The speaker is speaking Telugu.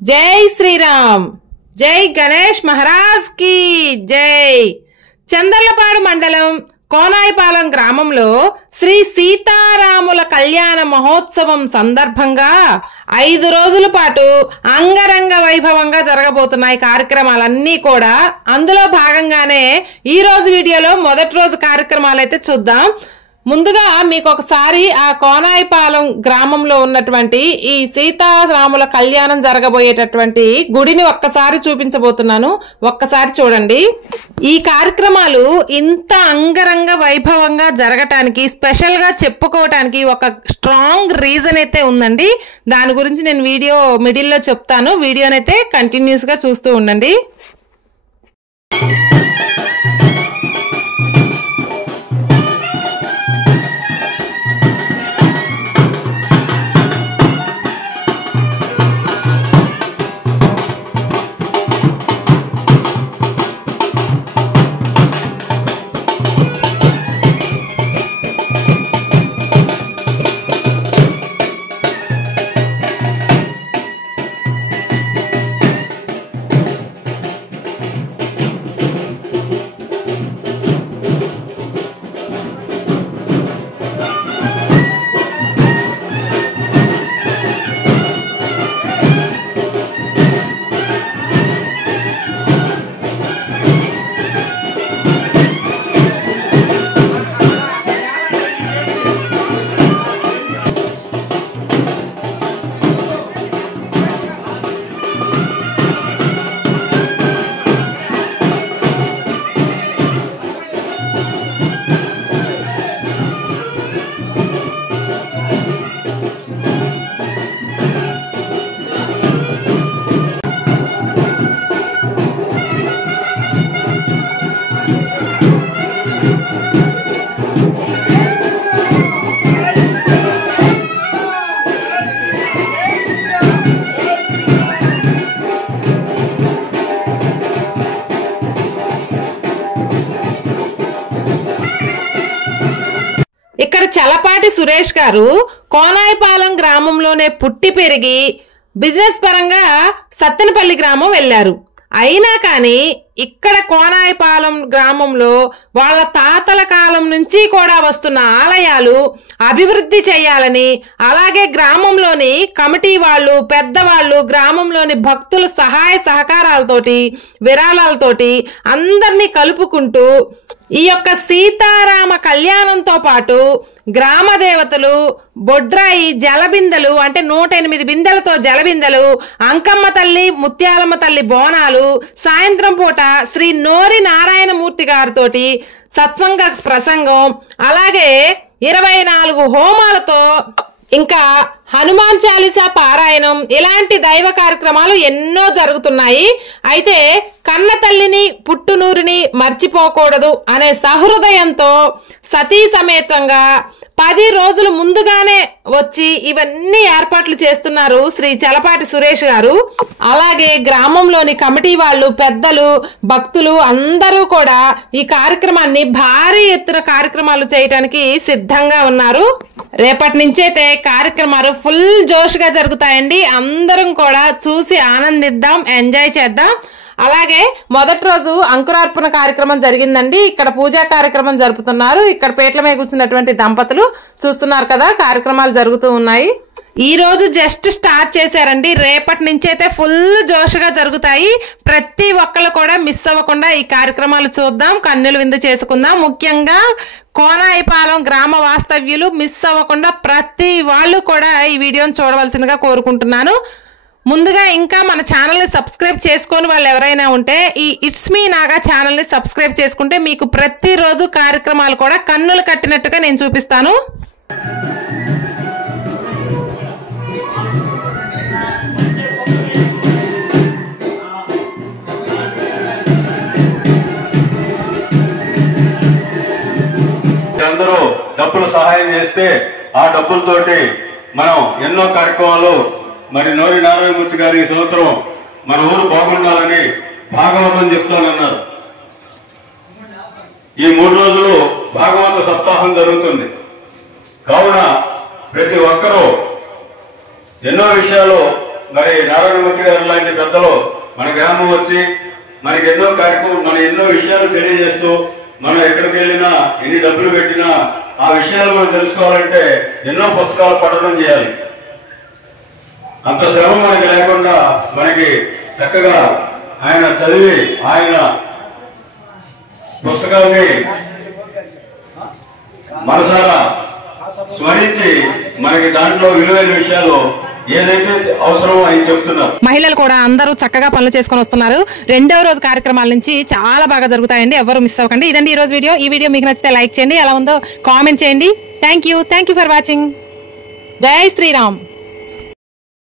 जय श्री राम। जय गणेश महाराज की जय। చందర్లపాడు మండలం కోనాయిపాలెం గ్రామంలో శ్రీ సీతారాముల కళ్యాణ మహోత్సవం సందర్భంగా 5 రోజుల పాటు అంగరంగ వైభవంగా జరగబోతున్నాయి కార్యక్రమాలన్నీ కూడా. అందులో భాగంగానే ఈ రోజు వీడియోలో మొదటి రోజు కార్యక్రమాలు అయితే చూద్దాం. ముందుగా మీకు ఒకసారి ఆ కోనాయిపాలెం గ్రామంలో ఉన్నటువంటి ఈ సీతారాముల కళ్యాణం జరగబోయేటటువంటి గుడిని ఒక్కసారి చూపించబోతున్నాను. ఒక్కసారి చూడండి. ఈ కార్యక్రమాలు ఇంత అంగరంగ వైభవంగా జరగటానికి స్పెషల్ గా చెప్పుకోవటానికి ఒక స్ట్రాంగ్ రీజన్ అయితే ఉందండి. దాని గురించి నేను వీడియో మిడిల్లో చెప్తాను. వీడియోనైతే కంటిన్యూస్ గా చూస్తూ ఉండండి. ఇక్కడ చలపాటి సురేష్ గారు కోనాయిపాలెం గ్రామంలోనే పుట్టి పెరిగి బిజినెస్ పరంగా సత్తెనపల్లి గ్రామం వెళ్లారు. అయినా కానీ ఇక్కడ కోనాయిపాలెం గ్రామంలో వాళ్ళ తాతల కాలం నుంచి కూడా వస్తున్న ఆలయాలు అభివృద్ధి చేయాలని, అలాగే గ్రామంలోని కమిటీ వాళ్ళు, పెద్దవాళ్ళు, గ్రామంలోని భక్తుల సహాయ సహకారాలతోటి, విరాళాలతోటి అందరినీ కలుపుకుంటూ ఈ యొక్క సీతారామ కళ్యాణంతో పాటు గ్రామ దేవతలు బొడ్రాయి జలబిందెలు అంటే 108 బిందెలతో జలబిందెలు, అంకమ్మ తల్లి ముత్యాలమ్మ తల్లి బోనాలు, సాయంత్రం పూట శ్రీ నోరి నారాయణమూర్తి గారితోటి సత్సంగ ప్రసంగం, అలాగే 24 హోమాలతో ఇంకా హనుమాన్ చాలీసా పారాయణం, ఇలాంటి దైవ కార్యక్రమాలు ఎన్నో జరుగుతున్నాయి. అయితే కన్న తల్లిని పుట్టునూరిని మర్చిపోకూడదు అనే సహృదయంతో సతీ సమేతంగా 10 రోజులు ముందుగానే వచ్చి ఇవన్నీ ఏర్పాట్లు చేస్తున్నారు శ్రీ చలపాటి సురేష్ గారు. అలాగే గ్రామంలోని కమిటీ వాళ్ళు, పెద్దలు, భక్తులు అందరూ కూడా ఈ కార్యక్రమాన్ని భారీ ఎత్తున కార్యక్రమాలు చేయడానికి సిద్ధంగా ఉన్నారు. రేపటి నుంచైతే కార్యక్రమాలు ఫుల్ జోష్ గా జరుగుతాయండి. అందరం కూడా చూసి ఆనందిద్దాం, ఎంజాయ్ చేద్దాం. అలాగే మొదటి రోజు అంకురార్పణ కార్యక్రమం జరిగిందండి. ఇక్కడ పూజా కార్యక్రమం జరుపుతున్నారు. ఇక్కడ పీటల మీద కూర్చున్నటువంటి దంపతులు చూస్తున్నారు కదా, కార్యక్రమాలు జరుగుతూ ఉన్నాయి. ఈ రోజు జస్ట్ స్టార్ట్ చేశారండి. రేపటి నుంచి అయితే ఫుల్ జోష్గా జరుగుతాయి. ప్రతి ఒక్కళ్ళు కూడా మిస్ అవ్వకుండా ఈ కార్యక్రమాలు చూద్దాం, కన్నులు విందు చేసుకుందాం. ముఖ్యంగా కోనాయిపాలెం గ్రామ వాస్తవ్యులు మిస్ అవ్వకుండా ప్రతి వాళ్ళు కూడా ఈ వీడియోని చూడవలసిందిగా కోరుకుంటున్నాను. ముందుగా ఇంకా మన ఛానల్ని సబ్స్క్రైబ్ చేసుకొని వాళ్ళు ఎవరైనా ఉంటే ఈ ఇట్స్ మీ నాగా ఛానల్ని సబ్స్క్రైబ్ చేసుకుంటే మీకు ప్రతిరోజు కార్యక్రమాలు కూడా కన్నులు కట్టినట్టుగా నేను చూపిస్తాను. అందరూ డబ్బులు సహాయం చేస్తే ఆ డబ్బులతోటి మనం ఎన్నో కార్యక్రమాలు మరి నోరి నారాయణమూర్తి గారి ఈ సంవత్సరం మన ఊరు బాగుండాలని భాగవతం చెప్తానన్నారు. ఈ 3 రోజులు భాగవత సప్తాహం జరుగుతుంది. కావున ప్రతి ఒక్కరూ ఎన్నో విషయాలు మరి నారాయణమూర్తి గారు లాంటి పెద్దలు మన గ్రామం వచ్చి మనకి ఎన్నో కార్యక్రమం మన ఎన్నో విషయాలు తెలియజేస్తూ మనం ఎక్కడికి వెళ్ళినా ఎన్ని డబ్బులు పెట్టినా ఆ విషయాలు మనం తెలుసుకోవాలంటే ఎన్నో పుస్తకాలు పఠనం చేయాలి. అంత శ్రమ మనకి లేకుండా మనకి చక్కగా ఆయన చదివి ఆయన పుస్తకాన్ని మనసారా స్మరించి మనకి దాంట్లో విలువైన విషయాలు ఏదైతే అవసరమో అని చెప్తున్నారు. మహిళలు కూడా అందరూ చక్కగా పనులు చేసుకొని వస్తున్నారు. 2వ రోజు కార్యక్రమాల నుంచి చాలా బాగా జరుగుతాయండి. ఎవరు మిస్ అవ్వకండి. ఇదండి ఈ రోజు వీడియో. ఈ వీడియో మీకు నచ్చితే లైక్ చేయండి, ఎలా ఉందో కామెంట్ చేయండి. Thank you for watching. జై శ్రీరామ్.